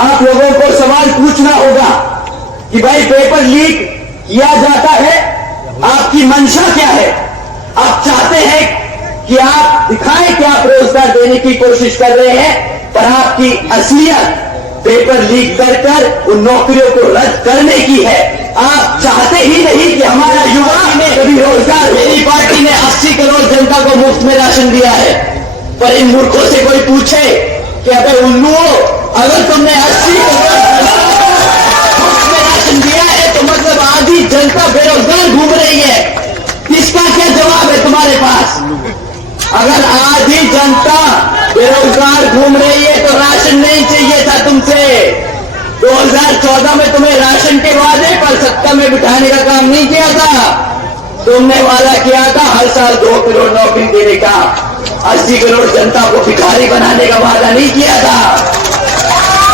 आप लोगों को सवाल पूछना होगा कि भाई पेपर लीक किया जाता है, आपकी मंशा क्या है? आप चाहते हैं कि आप दिखाएं कि आप रोजगार देने की कोशिश कर रहे हैं, पर आपकी असलियत पेपर लीक कर उन नौकरियों को रद्द करने की है। आप चाहते ही नहीं कि हमारा युवा ने कभी रोजगार। मेरी पार्टी ने 80 करोड़ जनता को मुफ्त में राशन दिया है, पर इन मूर्खों से कोई पूछे कि अबे उल्लुओं, अगर तुमने 80 करोड़ मुफ्त में राशन दिया है तो मतलब आधी जनता बेरोजगार घूम रही है, इसका क्या जवाब है तुम्हारे पास? अगर आधी जनता बेरोजगार घूम रही है तो राशन नहीं चाहिए था तुमसे। 2014 में तुम्हें राशन के वादे पर सत्ता में बिठाने का काम नहीं किया था। तुमने वादा किया था हर साल 2 करोड़ नौकरी देने का, 80 करोड़ जनता को भिखारी बनाने का वादा नहीं किया था।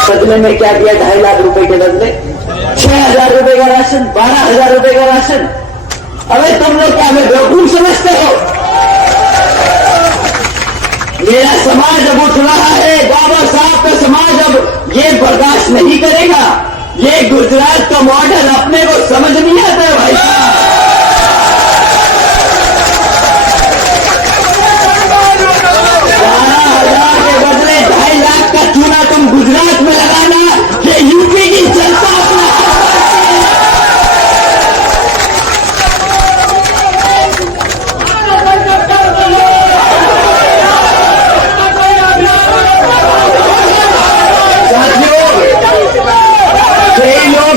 बदले में क्या किया? 2.5 लाख रुपए के बदले 6,000 रुपए का राशन, 12,000 रुपए का राशन। अरे तुम लोग क्या हमें बेवकूफ समझते हो? मेरा समाज अब उठ रहा है, बाबा साहब का समाज अब ये बर्दाश्त नहीं करेगा। ये गुजरात का मॉडल अपने को समझ नहीं आता है भाई साहब। 12,000 के बदले 2.5 लाख का चूना तुम गुजरात में लगाना, ये यूपी की जनता अपना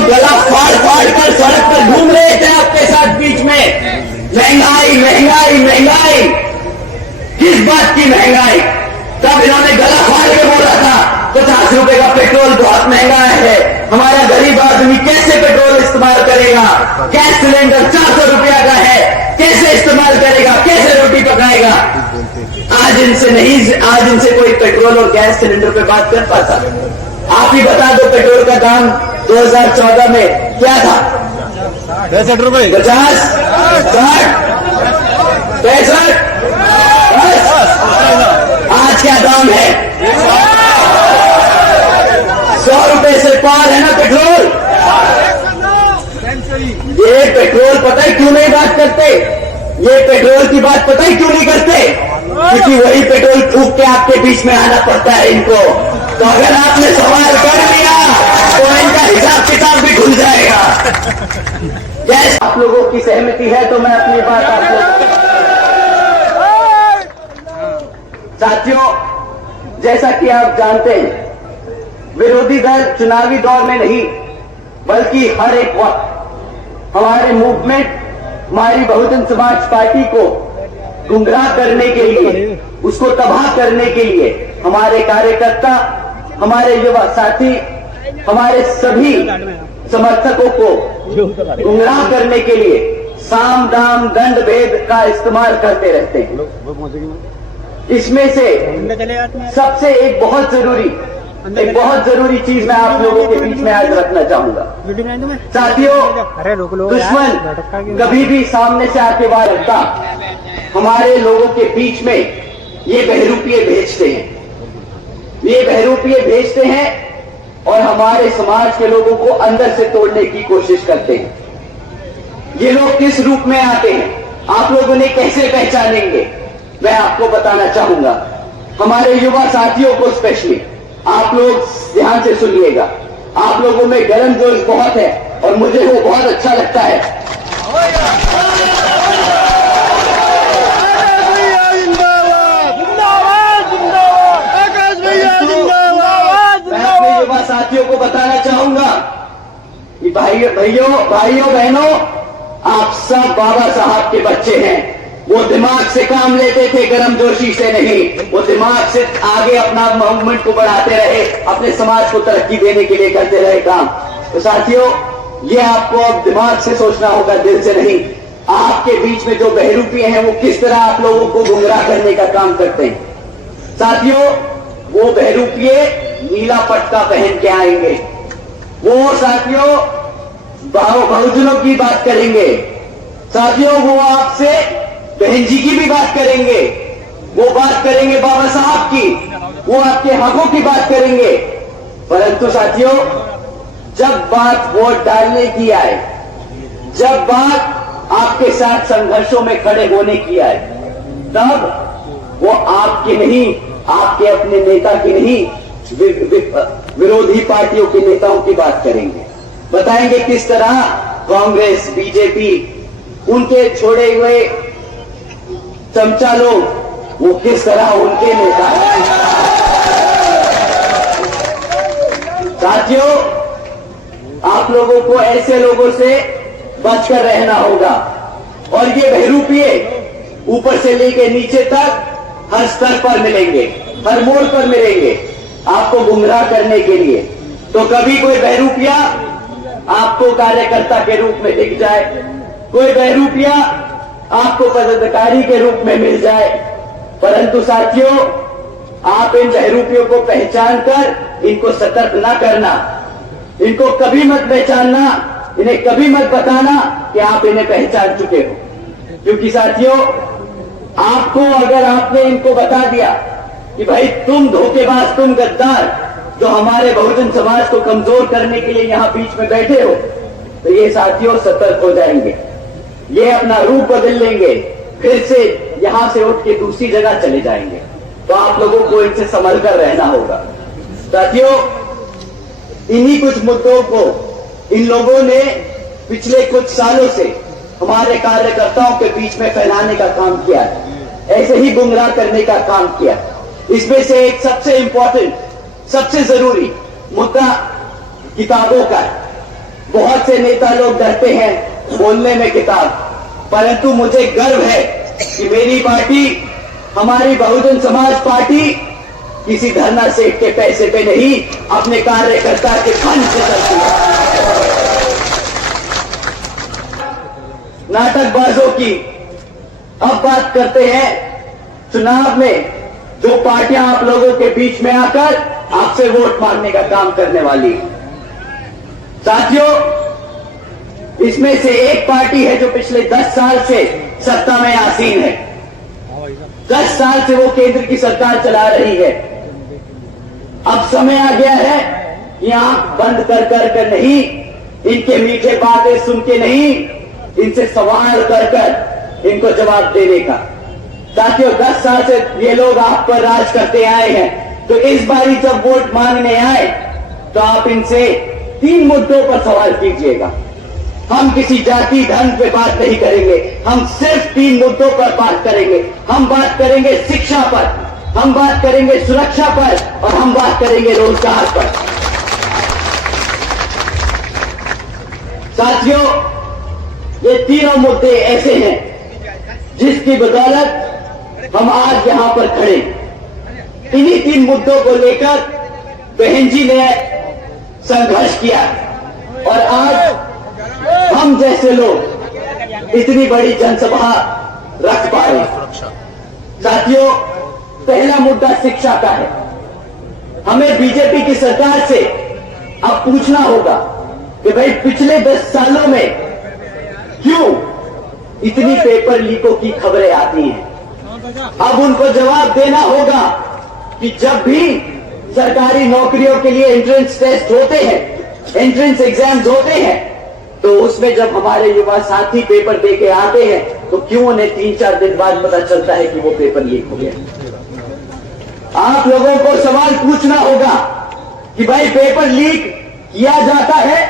गला फाड़ कर सड़क पर घूम रहे थे आपके साथ बीच में। महंगाई महंगाई महंगाई, किस बात की महंगाई? तब इन्होंने गला फाड़ के बोला था 50 रुपए का पेट्रोल बहुत महंगा है, हमारा गरीब आदमी कैसे पेट्रोल इस्तेमाल करेगा? गैस सिलेंडर 400 रुपया का है, कैसे इस्तेमाल करेगा? कैसे रोटी पकाएगा? आज इनसे कोई पेट्रोल और गैस सिलेंडर पे बात कर पाता? आप ही बता दो, पेट्रोल का दाम 2014 में क्या था? 65 रुपए, 50, 60, 65, आज क्या दाम है? 100 रुपए से पार है ना पेट्रोल। ये पेट्रोल पता है क्यों नहीं बात करते? ये पेट्रोल की बात पता है क्यों नहीं करते? क्योंकि वही पेट्रोल फूंक के आपके बीच में आना पड़ता है इनको। तो अगर आपने सवाल कर लिया तो इनका हिसाब किताब भी खुल जाएगा। जैसे आप लोगों की सहमति है तो मैं अपनी बात आप लोगों। साथियों, जैसा कि आप जानते हैं, विरोधी दल चुनावी दौर में नहीं बल्कि हर एक वक्त हमारे मूवमेंट, हमारी बहुजन समाज पार्टी को गुमराह करने के लिए, उसको तबाह करने के लिए हमारे कार्यकर्ता, हमारे युवा साथी, हमारे सभी समर्थकों को गुमराह करने के लिए साम दाम दंड भेद का इस्तेमाल करते रहते हैं। इसमें से सबसे एक बहुत जरूरी चीज मैं आप लोगों के बीच में आज रखना चाहूंगा। साथियों, दुश्मन कभी भी सामने से आके वार रखता, हमारे लोगों के बीच में ये बहरूपिये भेजते हैं और हमारे समाज के लोगों को अंदर से तोड़ने की कोशिश करते हैं। ये लोग किस रूप में आते हैं, आप लोगों ने कैसे पहचानेंगे, मैं आपको बताना चाहूंगा। हमारे युवा साथियों को स्पेशली आप लोग ध्यान से सुनिएगा। आप लोगों में गर्म जोश बहुत है और मुझे वो बहुत अच्छा लगता है। मैं अपने युवा साथियों को बताना चाहूंगा कि भाइयों बहनों, आप सब बाबा साहब के बच्चे हैं। वो दिमाग से काम लेते थे, गर्म जोशी से नहीं। वो दिमाग से आगे अपना मूवमेंट को बढ़ाते रहे, अपने समाज को तरक्की देने के लिए करते रहे काम। तो साथियों, ये आपको अब दिमाग से सोचना होगा, दिल से नहीं। आपके बीच में जो बहरूपी हैं वो किस तरह आप लोगों को गुमराह करने का काम करते हैं। साथियों, वो बहरूपिये नीला पटका पहन के आएंगे। वो साथियों बहुजनों की बात करेंगे। साथियों, वो आपसे बहन जी की भी बात करेंगे। वो बात करेंगे बाबा साहब की, वो आपके हकों की बात करेंगे। परंतु साथियों, जब बात वोट डालने की आए, जब बात आपके साथ संघर्षों में खड़े होने की आए, तब वो आपके नहीं, आपके अपने नेता की नहीं, विरोधी पार्टियों के नेताओं की बात करेंगे। बताएंगे किस तरह कांग्रेस, बीजेपी, उनके छोड़े हुए चमचा लोग, वो किस तरह उनके नेता हैं। साथियों, आप लोगों को ऐसे लोगों से बचकर रहना होगा। और ये बहरूपिये ऊपर से लेकर नीचे तक हर स्तर पर मिलेंगे, हर मोड़ पर मिलेंगे, आपको गुमराह करने के लिए। तो कभी कोई बहरूपिया आपको कार्यकर्ता के रूप में दिख जाए, कोई बहरूपिया आपको पदाधिकारी के रूप में मिल जाए, परंतु साथियों, आप इन बहरूपियों को पहचान कर इनको सतर्क न करना, इनको कभी मत पहचानना, इन्हें कभी मत बताना कि आप इन्हें पहचान चुके हो। क्योंकि साथियों, आपको अगर आपने इनको बता दिया कि भाई तुम धोखेबाज, तुम गद्दार, जो हमारे बहुजन समाज को कमजोर करने के लिए यहां बीच में बैठे हो, तो ये साथियों सतर्क हो जाएंगे, ये अपना रूप बदल लेंगे, फिर से यहां से उठ के दूसरी जगह चले जाएंगे। तो आप लोगों को इनसे संभल कर रहना होगा। साथियों, इन्हीं कुछ मुद्दों को इन लोगों ने पिछले कुछ सालों से हमारे कार्यकर्ताओं के बीच में फैलाने का काम किया है, ऐसे ही गुमराह करने का काम किया। इसमें से एक सबसे इंपॉर्टेंट, सबसे जरूरी मुद्दा किताबों का है। बहुत से नेता लोग डरते हैं बोलने में किताब, परंतु मुझे गर्व है कि मेरी पार्टी, हमारी बहुजन समाज पार्टी किसी धरना सेठ के पैसे पे नहीं, अपने कार्यकर्ता के फंड से चलती है। नाटकबाजों की अब बात करते हैं चुनाव में जो पार्टियां आप लोगों के बीच में आकर आपसे वोट मांगने का काम करने वाली है। साथियों, इसमें से एक पार्टी है जो पिछले 10 साल से सत्ता में आसीन है, 10 साल से वो केंद्र की सरकार चला रही है। अब समय आ गया है कि आंख बंद कर नहीं, इनके मीठे बातें सुन के नहीं, इनसे सवाल कर इनको जवाब देने का। साथियों, 10 साल से ये लोग आप पर राज करते आए हैं, तो इस बारी जब वोट मांगने आए तो आप इनसे 3 मुद्दों पर सवाल कीजिएगा। हम किसी जाति धर्म पे बात नहीं करेंगे, हम सिर्फ 3 मुद्दों पर बात करेंगे। हम बात करेंगे शिक्षा पर, हम बात करेंगे सुरक्षा पर, और हम बात करेंगे रोजगार पर। साथियों, ये तीनों मुद्दे ऐसे हैं जिसकी बदौलत हम आज यहां पर खड़े। इन्हीं 3 मुद्दों को लेकर बहन जी ने संघर्ष किया और आज हम जैसे लोग इतनी बड़ी जनसभा रख पा रहे। साथियों, पहला मुद्दा शिक्षा का है। हमें बीजेपी की सरकार से अब पूछना होगा कि भाई पिछले 10 सालों में क्यों इतनी पेपर लीकों की खबरें आती हैं। अब उनको जवाब देना होगा कि जब भी सरकारी नौकरियों के लिए एंट्रेंस टेस्ट होते हैं, एंट्रेंस एग्जाम्स होते हैं, तो उसमें जब हमारे युवा साथी पेपर दे के आते हैं तो क्यों उन्हें 3-4 दिन बाद पता चलता है कि वो पेपर लीक हो गया। आप लोगों को सवाल पूछना होगा कि भाई पेपर लीक किया जाता है,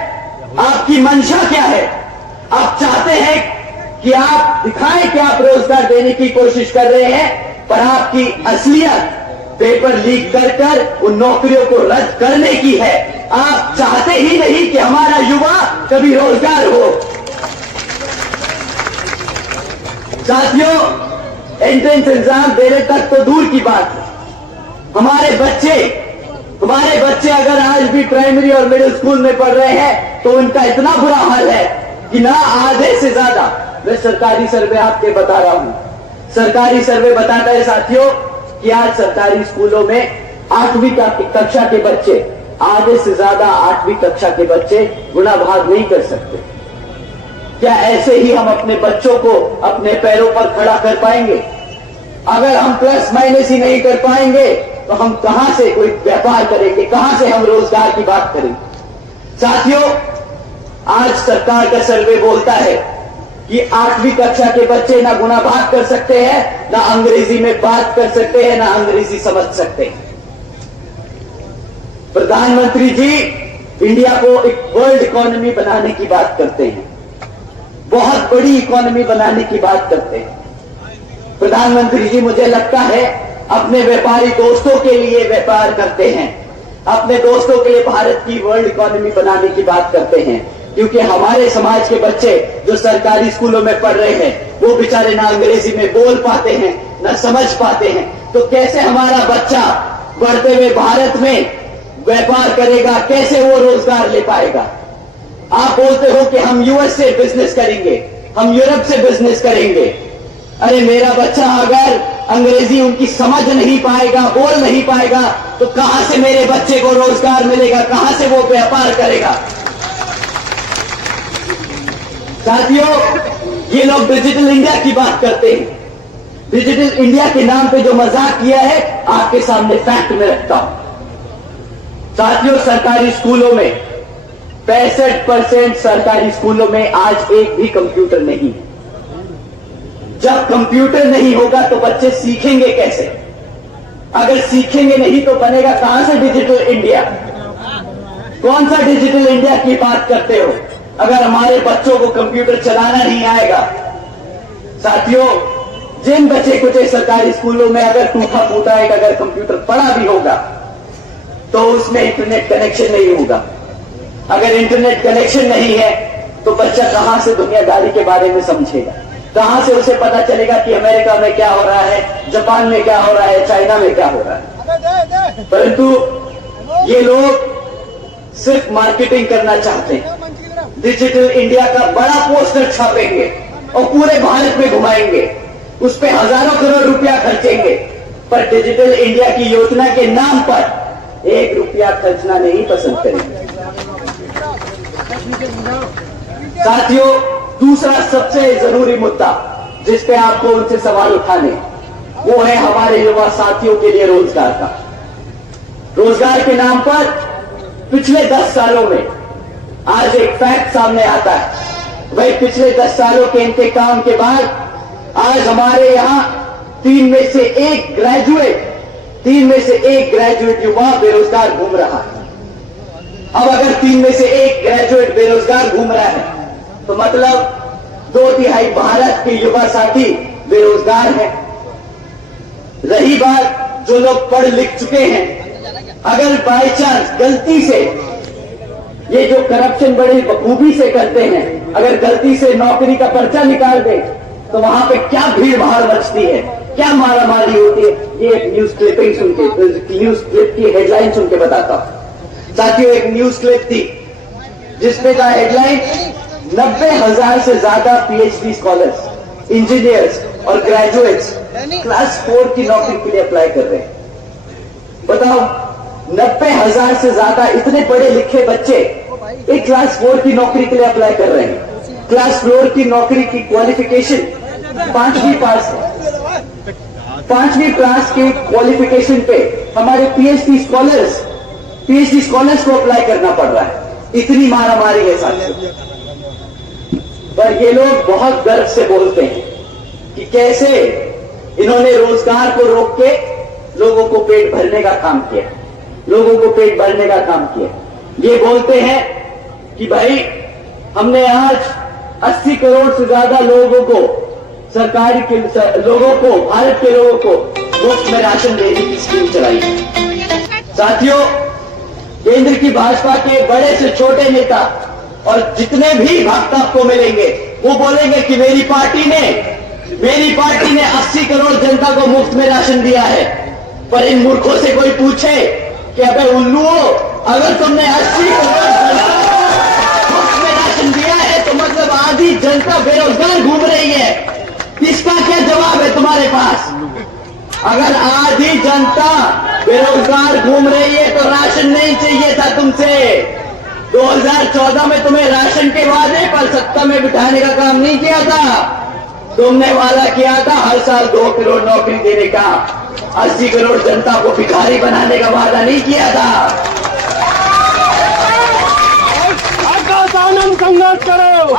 आपकी मंशा क्या है। आप चाहते हैं कि आप दिखाएं कि आप रोजगार देने की कोशिश कर रहे हैं, पर आपकी असलियत पेपर लीक कर उन नौकरियों को रद्द करने की है। आप चाहते ही नहीं कि हमारा युवा कभी रोजगार हो। साथियों, एंट्रेंस एग्जाम देने तक तो दूर की बात है। हमारे बच्चे अगर आज भी प्राइमरी और मिडिल स्कूल में पढ़ रहे हैं तो उनका इतना बुरा हाल है कि ना आधे से ज्यादा, मैं सरकारी सर्वे आपके बता रहा हूं, सरकारी सर्वे बताता है साथियों कि आज सरकारी स्कूलों में 8वीं कक्षा के बच्चे, आधे से ज्यादा 8वीं कक्षा के बच्चे गुणा भाग नहीं कर सकते। क्या ऐसे ही हम अपने बच्चों को अपने पैरों पर खड़ा कर पाएंगे? अगर हम प्लस माइनस ही नहीं कर पाएंगे तो हम कहां से कोई व्यापार करेंगे, कहां से हम रोजगार की बात करेंगे। साथियों, आज सरकार का सर्वे बोलता है कि 8वीं कक्षा के बच्चे ना गुना भाग कर सकते हैं, ना अंग्रेजी में बात कर सकते हैं, ना अंग्रेजी समझ सकते हैं। प्रधानमंत्री जी इंडिया को एक वर्ल्ड इकोनॉमी बनाने की बात करते हैं, बहुत बड़ी इकोनॉमी बनाने की बात करते हैं। प्रधानमंत्री जी मुझे लगता है अपने व्यापारी दोस्तों के लिए व्यापार करते हैं, अपने दोस्तों के लिए भारत की वर्ल्ड इकोनॉमी बनाने की बात करते हैं, क्योंकि हमारे समाज के बच्चे जो सरकारी स्कूलों में पढ़ रहे हैं वो बेचारे ना अंग्रेजी में बोल पाते हैं, ना समझ पाते हैं। तो कैसे हमारा बच्चा बढ़ते हुए भारत में व्यापार करेगा, कैसे वो रोजगार ले पाएगा। आप बोलते हो कि हम यूएस से बिजनेस करेंगे, हम यूरोप से बिजनेस करेंगे। अरे मेरा बच्चा अगर अंग्रेजी उनकी समझ नहीं पाएगा, बोल नहीं पाएगा, तो कहां से मेरे बच्चे को रोजगार मिलेगा, कहां से वो व्यापार करेगा। साथियों, ये लोग डिजिटल इंडिया की बात करते हैं। डिजिटल इंडिया के नाम पे जो मजाक किया है आपके सामने फैक्ट में रखता हूं। साथियों, सरकारी स्कूलों में 65% सरकारी स्कूलों में आज एक भी कंप्यूटर नहीं है। जब कंप्यूटर नहीं होगा तो बच्चे सीखेंगे कैसे? अगर सीखेंगे नहीं तो बनेगा कहां से डिजिटल इंडिया? कौन सा डिजिटल इंडिया की बात करते हो अगर हमारे बच्चों को कंप्यूटर चलाना नहीं आएगा? साथियों, जिन बच्चे कुछ सरकारी स्कूलों में अगर टूटा फूटा एक अगर कंप्यूटर पड़ा भी होगा तो उसमें इंटरनेट कनेक्शन नहीं होगा। अगर इंटरनेट कनेक्शन नहीं है तो बच्चा कहां से दुनियादारी के बारे में समझेगा? कहां से उसे पता चलेगा कि अमेरिका में क्या हो रहा है, जापान में क्या हो रहा है, चाइना में क्या हो रहा है? परंतु ये लोग सिर्फ मार्केटिंग करना चाहते हैं। डिजिटल इंडिया का बड़ा पोस्टर छापेंगे और पूरे भारत में घुमाएंगे, उस पे हजारों करोड़ रुपया खर्चेंगे, पर डिजिटल इंडिया की योजना के नाम पर 1 रुपया खर्चना नहीं पसंद करेंगे। साथियों, दूसरा सबसे जरूरी मुद्दा जिस पे आपको उनसे सवाल उठाने, वो है हमारे युवा साथियों के लिए रोजगार का। रोजगार के नाम पर पिछले 10 सालों में आज एक फैक्ट सामने आता है। भाई, पिछले 10 सालों के इनके काम के बाद आज हमारे यहां 3 में से 1 ग्रेजुएट युवा बेरोजगार घूम रहा है। अब अगर 3 में से 1 ग्रेजुएट बेरोजगार घूम रहा है तो मतलब 2/3 भारत के युवा साथी बेरोजगार हैं। रही बात जो लोग पढ़ लिख चुके हैं, अगर बाय चांस गलती से ये जो करप्शन बड़ी बखूबी से करते हैं, अगर गलती से नौकरी का पर्चा निकाल दे तो वहां पे क्या भीड़ भाड़ मचती है, क्या मारामारी होती है। ये एक न्यूज क्लिपिंग सुन के, न्यूज क्लिप की हेडलाइन सुन के बताता हूं। साथियों, एक न्यूज क्लिप थी जिसमें का हेडलाइन 90,000 से ज्यादा पीएचडी स्कॉलर्स, इंजीनियर्स और ग्रेजुएट्स क्लास 4 की नौकरी के लिए अप्लाई कर रहे हैं। बताओ, 90,000 से ज्यादा इतने पढ़े लिखे बच्चे एक क्लास 4 की नौकरी के लिए अप्लाई कर रहे हैं। क्लास 4 की नौकरी की क्वालिफिकेशन 5वीं पास है। 5वीं क्लास के क्वालिफिकेशन पे हमारे पीएचडी स्कॉलर्स को अप्लाई करना पड़ रहा है। इतनी मारामारी है साथियों। पर ये लोग बहुत गर्व से बोलते हैं कि कैसे इन्होंने रोजगार को रोक के लोगों को पेट भरने का काम किया, लोगों को पेट भरने का काम किया। ये बोलते हैं कि भाई हमने आज 80 करोड़ से ज्यादा लोगों को, सरकारी के लोगों को, भारत के लोगों को मुफ्त में राशन देने की स्कीम चलाई है। साथियों, केंद्र की भाजपा के बड़े से छोटे नेता और जितने भी भक्त आपको मिलेंगे वो बोलेंगे कि मेरी पार्टी ने 80 करोड़ जनता को मुफ्त में राशन दिया है। पर इन मूर्खों से कोई पूछे कि अबे उल्लुओ, अगर तुमने 80 करोड़ जनता को मुफ्त में राशन दिया है तो मतलब आधी जनता बेरोजगार घूम रही है। इसका क्या जवाब है तुम्हारे पास? अगर आधी जनता बेरोजगार घूम रही है तो राशन नहीं चाहिए था तुमसे। 2014 में तुम्हें राशन के वादे पर सत्ता में बिठाने का काम नहीं किया था। तुमने वादा किया था हर साल 2 करोड़ नौकरी देने का। 80 करोड़ जनता को भिखारी बनाने का वादा नहीं किया था। आकाश आनंद संघर्ष करो,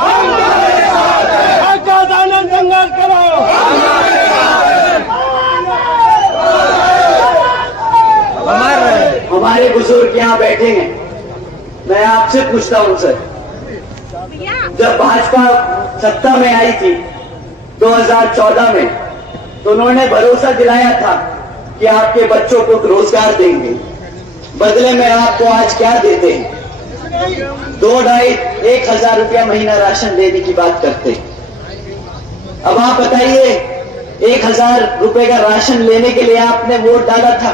आकाश आनंद संघर्ष करो। हमारे बुजुर्ग यहाँ बैठे हैं, मैं आपसे पूछता हूँ सर, जब भाजपा सत्ता में आई थी 2014 में, तो उन्होंने भरोसा दिलाया था कि आपके बच्चों को रोजगार देंगे। बदले में आपको आज क्या देते हैं? 2-2,5-1,000 रुपया महीना राशन देने की बात करते हैं। अब आप बताइए, 1,000 रुपए का राशन लेने के लिए आपने वोट डाला था।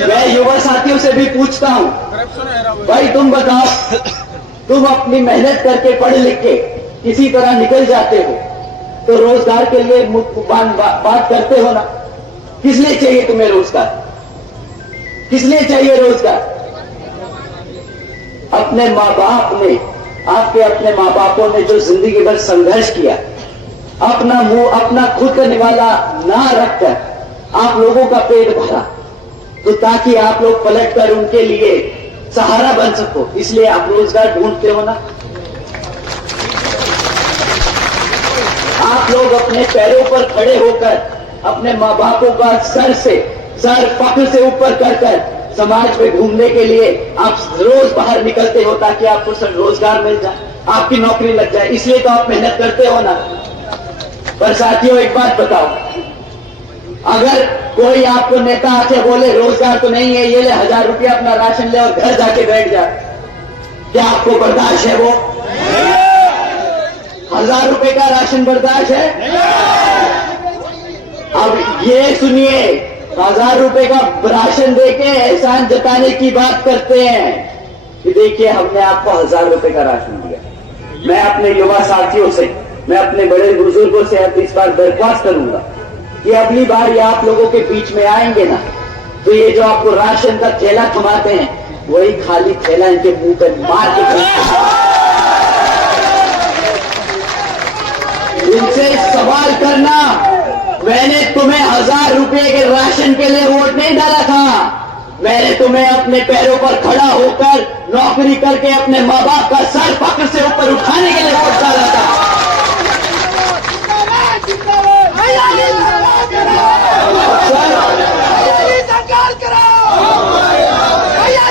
मैं युवा साथियों से भी पूछता हूं, भाई तुम बताओ, तुम अपनी मेहनत करके पढ़ लिख के किसी तरह निकल जाते हो तो रोजगार के लिए बात करते हो ना। किस लिए चाहिए तुम्हें रोजगार? किस लिए चाहिए रोजगार? अपने माँ बाप ने, आपके अपने माँ बापों ने जो जिंदगी भर संघर्ष किया, अपना मुंह अपना खुद का निवाला ना रखकर आप लोगों का पेट भरा, तो ताकि आप लोग पलट कर उनके लिए सहारा बन सको, इसलिए आप रोजगार ढूंढते हो ना। आप लोग अपने पैरों पर खड़े होकर अपने माँ बापों का सर फख्र से ऊपर कर समाज में घूमने के लिए आप रोज बाहर निकलते हो ताकि आपको रोजगार मिल जाए, आपकी नौकरी लग जाए, इसलिए तो आप मेहनत करते हो ना। पर साथियों एक बात बताओ, अगर कोई आपको नेता आके बोले रोजगार तो नहीं है, ये ले 1,000 रुपया अपना राशन ले और घर जाके बैठ जा, क्या आपको बर्दाश्त है? वो 1,000 रुपए का राशन बर्दाश्त है? अब ये सुनिए, 1,000 रुपए का राशन देके एहसान जताने की बात करते हैं कि देखिए हमने आपको 1,000 रुपए का राशन दिया। मैं अपने युवा साथियों से, मैं अपने बड़े बुजुर्गों से अब इस बार दरख्वास्त करूंगा कि अगली बार ये आप लोगों के बीच में आएंगे ना, तो ये जो आपको राशन का थैला थमाते हैं, वही खाली थैला इनके मुंह पर मार के इनसे सवाल करना, मैंने तुम्हें 1,000 रुपए के राशन के लिए वोट नहीं डाला था, मैंने तुम्हें अपने पैरों पर खड़ा होकर नौकरी करके अपने माँ बाप का सर फख्र से ऊपर उठाने के लिए वोट डाला था।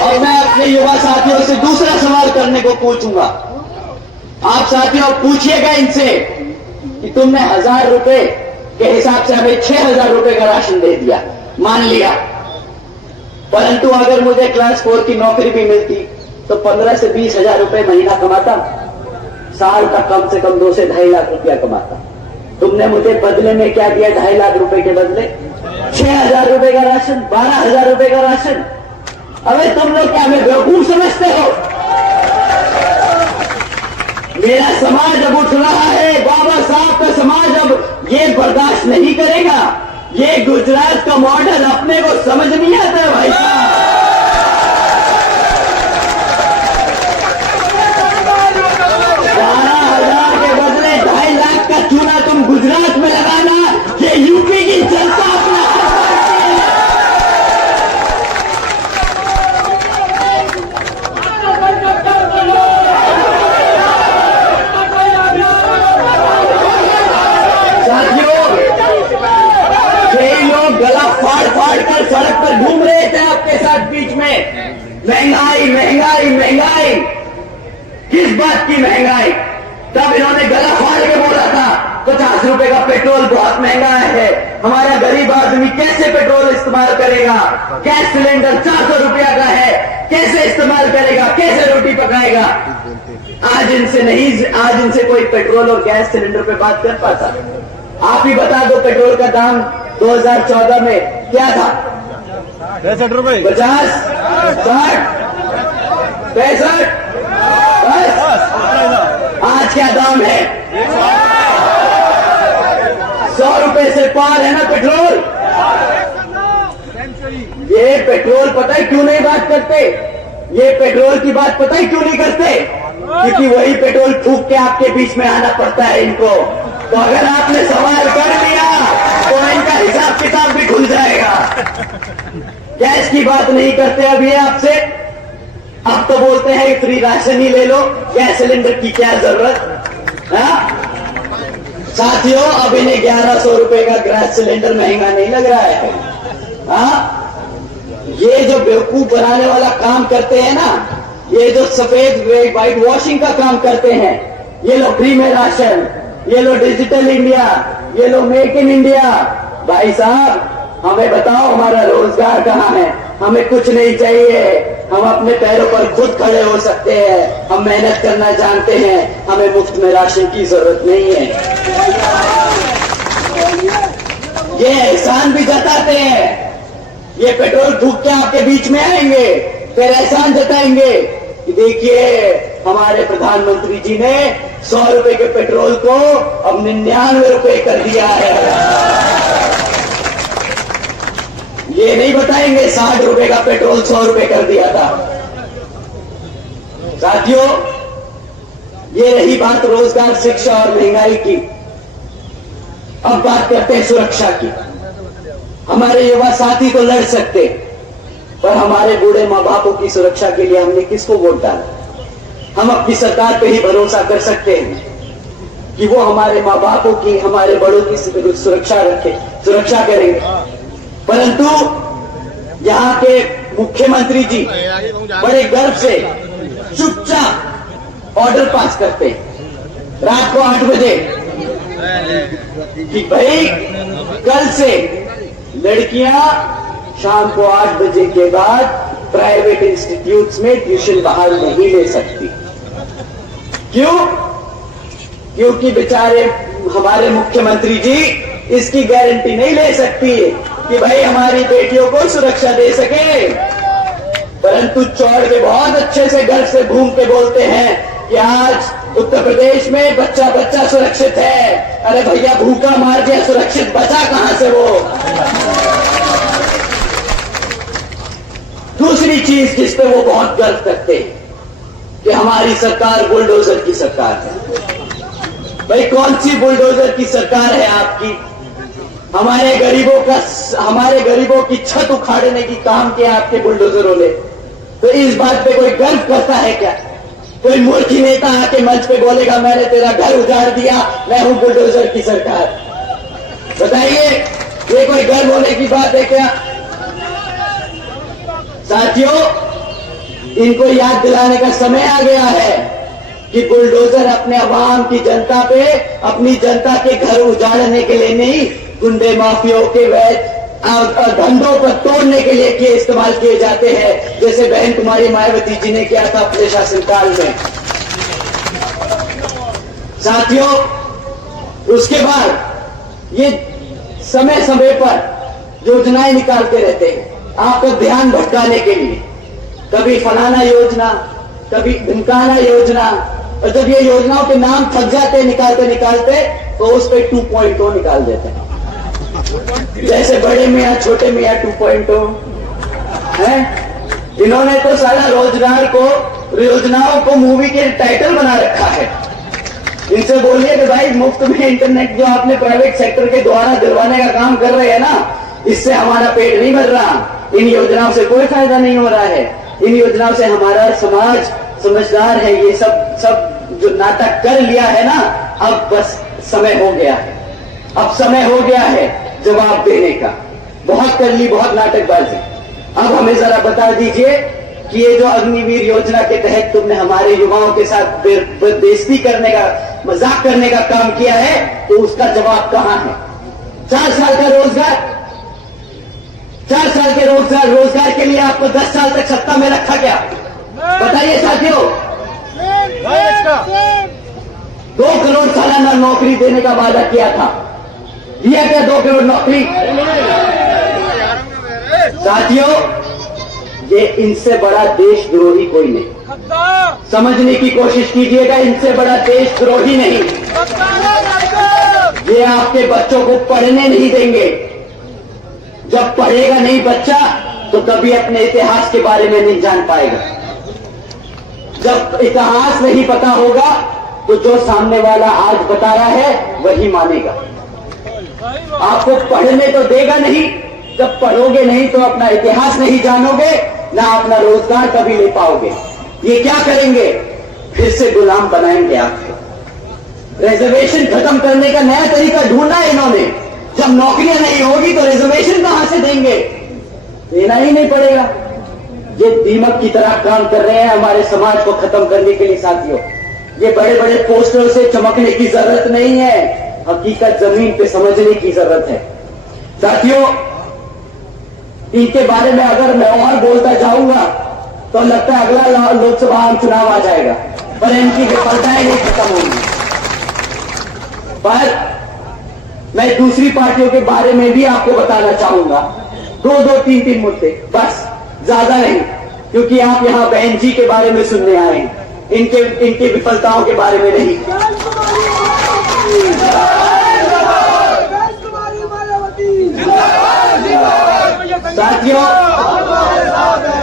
और मैं अपने युवा साथियों से दूसरा सवाल करने को पूछूंगा। आप साथियों पूछिएगा इनसे कि तुमने 1,000 रुपए के हिसाब से हमें 6,000 रुपए का राशन दे दिया, मान लिया, परंतु अगर मुझे क्लास 4 की नौकरी भी मिलती तो 15 से 20,000 रुपए महीना कमाता, साल का कम से कम 2 से 2.5 लाख रुपया कमाता। तुमने मुझे बदले में क्या दिया? 2.5 लाख रुपए के बदले 6,000 रुपए का राशन, 12,000 रुपए का राशन। अबे तुम लोग क्या हमें बेवकूफ समझते हो? मेरा समाज अब उठ रहा है, बाबा साहब का समाज अब ये बर्दाश्त नहीं करेगा। ये गुजरात का मॉडल अपने को समझ नहीं आता है भाई साहब। 12,000 के बदले 2.5 लाख का चूना तुम गुजरात में लगाना, ये यूपी की जनता अपना कर सड़क पर घूम रहे थे आपके साथ बीच में। महंगाई महंगाई महंगाई, किस बात की महंगाई? तब इन्होंने गला फाड़ के बोला था 50 रुपए का पेट्रोल बहुत महंगा है, हमारा गरीब आदमी कैसे पेट्रोल इस्तेमाल करेगा? गैस सिलेंडर 400 रुपया का है, कैसे इस्तेमाल करेगा? कैसे रोटी पकाएगा? आज इनसे कोई पेट्रोल और गैस सिलेंडर पे बात कर पाता? आप ही बता दो, पेट्रोल का दाम 2014 में क्या था? 65 रुपए, 50, 60, 65, बस। आज क्या दाम है? 100 रुपए से पार है ना पेट्रोल। ये पेट्रोल पता है क्यों नहीं बात करते? ये पेट्रोल की बात पता है क्यों नहीं करते? क्योंकि वही पेट्रोल फूंक के आपके बीच में आना पड़ता है इनको। तो अगर आपने सवाल कर लिया तो इनका हिसाब हिसाब किताब भी खुल जाएगा। गैस की बात नहीं करते अब ये आपसे, अब तो बोलते हैं फ्री राशन ही ले लो, गैस सिलेंडर की क्या जरूरत। साथियों, अब इन्हें 1100 रुपए का गैस सिलेंडर महंगा नहीं लग रहा है। ये जो बेवकूफ बनाने वाला काम करते हैं ना, ये जो सफेद व्हाइट वॉशिंग का काम करते हैं, ये लो फ्री में राशन, ये लो डिजिटल इंडिया, ये लो मेक इन इंडिया। भाई साहब, हमें बताओ हमारा रोजगार कहाँ है? हमें कुछ नहीं चाहिए, हम अपने पैरों पर खुद खड़े हो सकते हैं, हम मेहनत करना जानते हैं, हमें मुफ्त में राशन की जरूरत नहीं है। ये एहसान भी जताते हैं, ये पेट्रोल फूंक के आपके बीच में आएंगे, फिर एहसान जताएंगे कि देखिए हमारे प्रधानमंत्री जी ने 100 रुपए के पेट्रोल को अब 99 रुपए कर दिया है। ये नहीं बताएंगे 60 रुपए का पेट्रोल 100 रुपए कर दिया था। साथियों, ये रही बात रोजगार, शिक्षा और महंगाई की। अब बात करते हैं सुरक्षा की। हमारे युवा साथी तो लड़ सकते, पर हमारे बूढ़े माँ बापों की सुरक्षा के लिए हमने किसको वोट डाला? हम अपनी सरकार पे ही भरोसा कर सकते हैं कि वो हमारे माँ बापों की, हमारे बड़ों की सुरक्षा करेंगे। परंतु यहाँ के मुख्यमंत्री जी बड़े गर्व से चुपचाप ऑर्डर पास करते हैं रात को 8 बजे कि भाई कल से लड़कियां शाम को 8 बजे के बाद प्राइवेट इंस्टीट्यूट्स में ट्यूशन बाहर नहीं ले सकती। क्यों? क्योंकि बेचारे हमारे मुख्यमंत्री जी इसकी गारंटी नहीं ले सकती कि भाई हमारी बेटियों को सुरक्षा दे सके, परंतु चौड़ के बहुत अच्छे से घर से घूम के बोलते हैं कि आज उत्तर प्रदेश में बच्चा बच्चा सुरक्षित है। अरे भैया, भूखा मार दिया, सुरक्षित बचा कहां से वो? दूसरी चीज जिस पे वो बहुत गर्व करते हैं कि हमारी सरकार बुलडोजर की सरकार है। भाई, कौन सी बुलडोजर की सरकार है आपकी? हमारे गरीबों की छत उखाड़ने की काम किया आपके बुलडोजरों ने। तो इस बात पे कोई गर्व करता है क्या? कोई मूर्खी नेता आके मंच पे बोलेगा मैंने तेरा घर उजाड़ दिया, मैं हूं बुलडोजर की सरकार? बताइए, ये कोई गर्व होने की बात है क्या? साथियों, इनको याद दिलाने का समय आ गया है कि बुलडोजर अपने अवाम की जनता पे, अपनी जनता के घर उजाड़ने के लिए नहीं, गुंडे माफियाओं के वैध धंधों पर तोड़ने के लिए इस्तेमाल किए जाते हैं, जैसे बहन कुमारी मायावती जी ने किया था अपने शासनकाल में। साथियों, उसके बाद ये समय समय पर योजनाएं निकालते रहते हैं आपका ध्यान भटकाने के लिए। कभी फलाना योजना, कभी ढिमकाना योजना, और जब ये योजनाओं के नाम थक जाते निकालते निकालते तो उस पर 2.0 निकाल देते हैं, जैसे बड़े मियाँ छोटे मियाँ 2.0 है। इन्होंने तो सारा रोजगार को, योजनाओं को मूवी के टाइटल बना रखा है। इनसे बोलिए कि भाई मुफ्त में इंटरनेट जो आपने प्राइवेट सेक्टर के द्वारा दिलवाने का काम कर रहे हैं ना, इससे हमारा पेट नहीं भर रहा। इन योजनाओं से कोई फायदा नहीं हो रहा है। इन योजनाओं से हमारा समाज समझदार है। ये सब जो नाटक कर लिया है ना, अब बस समय हो गया है। अब समय हो गया है जवाब देने का। बहुत कर ली, बहुत नाटकबाजी। अब हमें जरा बता दीजिए कि ये जो अग्निवीर योजना के तहत तुमने हमारे युवाओं के साथ बेइज्जती करने का, मजाक करने का काम किया है, तो उसका जवाब कहां है? 4 साल का रोजगार, 4 साल के रोजगार के लिए आपको 10 साल तक सत्ता में रखा क्या? बताइए साथियों। 2 करोड़ सालाना नौकरी देने का वादा किया था, दिया क्या 2 करोड़ नौकरी? साथियों, ये इनसे बड़ा देशद्रोही कोई नहीं। समझने की कोशिश कीजिएगा, इनसे बड़ा देशद्रोही नहीं। ये आपके बच्चों को पढ़ने नहीं देंगे। जब पढ़ेगा नहीं बच्चा तो कभी अपने इतिहास के बारे में नहीं जान पाएगा। जब इतिहास नहीं पता होगा तो जो सामने वाला आज बता रहा है वही मानेगा। आपको पढ़ने तो देगा नहीं, जब पढ़ोगे नहीं तो अपना इतिहास नहीं जानोगे, ना अपना रोजगार कभी ले पाओगे। ये क्या करेंगे? फिर से गुलाम बनाएंगे आपको। रिजर्वेशन खत्म करने का नया तरीका ढूंढा है इन्होंने। जब नौकरियां नहीं होगी तो रिजर्वेशन कहां से देंगे? देना ही नहीं पड़ेगा। ये दीमक की तरह काम कर रहे हैं हमारे समाज को खत्म करने के लिए। साथियों, ये बड़े बड़े पोस्टरों से चमकने की जरूरत नहीं है, हकीकत जमीन पे समझने की जरूरत है। साथियों, इनके बारे में अगर मैं और बोलता जाऊंगा तो लगता है अगला लोकसभा चुनाव आ जाएगा, पर इनकी विफलताएं नहीं खत्म होंगी। पर मैं दूसरी पार्टियों के बारे में भी आपको बताना चाहूंगा। दो तीन मुद्दे बस, ज्यादा नहीं, क्योंकि आप यहां बहन जी के बारे में सुनने आए हैं, इनके विफलताओं के बारे में नहीं। साथियों,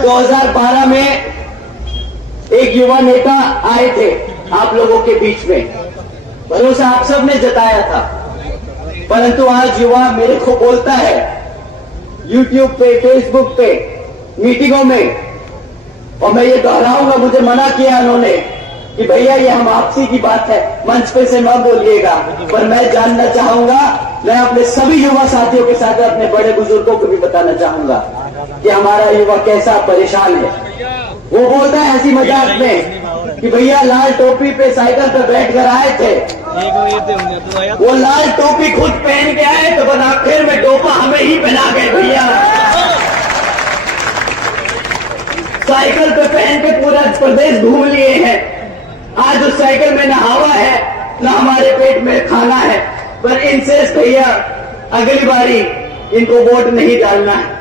2012 में एक युवा नेता आए थे आप लोगों के बीच में, भरोसा आप सब ने जताया था, परंतु आज युवा मेरे को बोलता है YouTube पे, फेसबुक पे, मीटिंगों में, और मैं ये दोहराऊंगा, मुझे मना किया उन्होंने कि भैया ये हम आपसी की बात है, मंच पे से न बोलिएगा, पर मैं जानना चाहूंगा, मैं अपने सभी युवा साथियों के साथ अपने बड़े बुजुर्गों को भी बताना चाहूंगा कि हमारा युवा कैसा परेशान है। वो बोलता है हंसी मजाक में कि भैया लाल टोपी पे साइकिल पे बैठ कर आए थे, वो लाल टोपी खुद पहन के आए तो बस आखिर में टोपा हमें ही पहना गए भैया। साइकिल पे पहन के पूरा प्रदेश घूम लिए हैं, आज उस साइकिल में ना हवा है ना हमारे पेट में खाना है, पर इनसे भैया अगली बारी इनको वोट नहीं डालना है।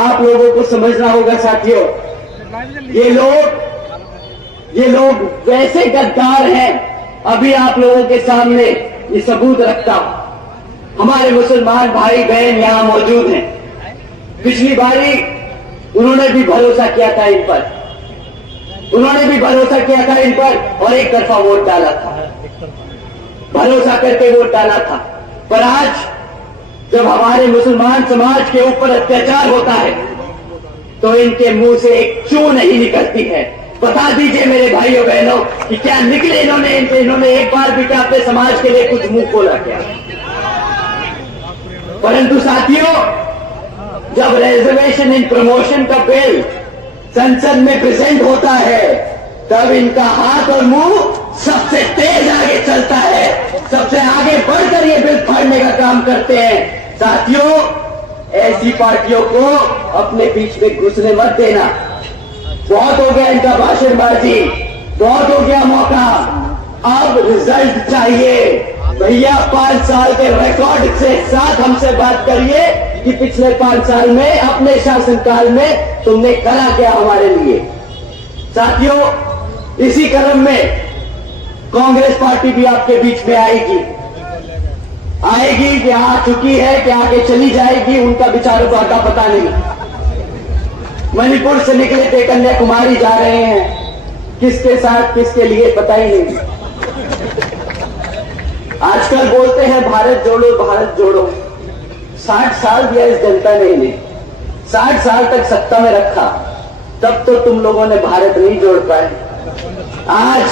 आप लोगों को समझना होगा साथियों, ये लोग वैसे गद्दार हैं। अभी आप लोगों के सामने ये सबूत रखता हूं, हमारे मुसलमान भाई बहन यहां मौजूद हैं। पिछली बारी उन्होंने भी भरोसा किया था इन पर, उन्होंने भी भरोसा किया था इन पर और एक तरफा वोट डाला था, भरोसा करके वोट डाला था। पर आज जब हमारे मुसलमान समाज के ऊपर अत्याचार होता है तो इनके मुंह से एक चू नहीं निकलती है। बता दीजिए मेरे भाइयों बहनों कि क्या निकले इन्होंने एक बार भी क्या अपने समाज के लिए कुछ मुंह खोला क्या? परंतु साथियों, जब रिजर्वेशन इन प्रमोशन का बिल संसद में प्रेजेंट होता है तब इनका हाथ और मुंह सबसे तेज आगे चलता है, सबसे आगे बढ़कर ये बिल फाड़ने का काम करते हैं। साथियों, ऐसी पार्टियों को अपने बीच में घुसने मत देना। बहुत हो गया इनका भाषणबाजी, बहुत हो गया मौका, अब रिजल्ट चाहिए भैया। 5 साल के रिकॉर्ड से साथ हमसे बात करिए कि पिछले 5 साल में अपने शासनकाल में तुमने करा क्या हमारे लिए। साथियों, इसी क्रम में कांग्रेस पार्टी भी आपके बीच में आएगी कि आ चुकी है, कि आगे चली जाएगी, उनका विचारों का अता पता नहीं। मणिपुर से निकले थे, कन्याकुमारी जा रहे हैं, किसके साथ किसके लिए पता ही नहीं। आजकल बोलते हैं भारत जोड़ो भारत जोड़ो। 60 साल दिया इस जनता ने इन्हें, 60 साल तक सत्ता में रखा, तब तो तुम लोगों ने भारत नहीं जोड़ पाए। आज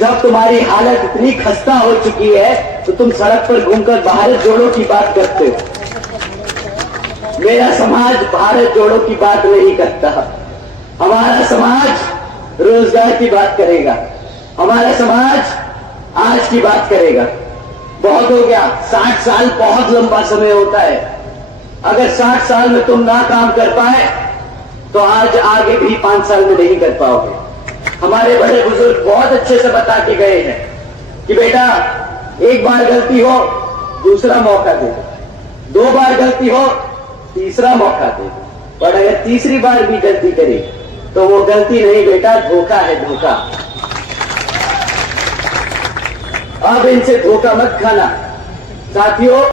जब तुम्हारी हालत इतनी खस्ता हो चुकी है तो तुम सड़क पर घूमकर भारत जोड़ो की बात करते हो। मेरा समाज भारत जोड़ो की बात नहीं करता। हमारा समाज रोजगार की बात करेगा, हमारा समाज आज की बात करेगा। बहुत हो गया, 60 साल बहुत लंबा समय होता है। अगर 60 साल में तुम ना काम कर पाए तो आज आगे भी 5 साल में नहीं कर पाओगे। हमारे बड़े बुजुर्ग बहुत अच्छे से बता के गए हैं कि बेटा, एक बार गलती हो दूसरा मौका दे दो, 2 बार गलती हो तीसरा मौका दे दो, पर अगर तीसरी बार भी गलती करी तो वो गलती नहीं बेटा, धोखा है, धोखा। अब इनसे धोखा मत खाना साथियों।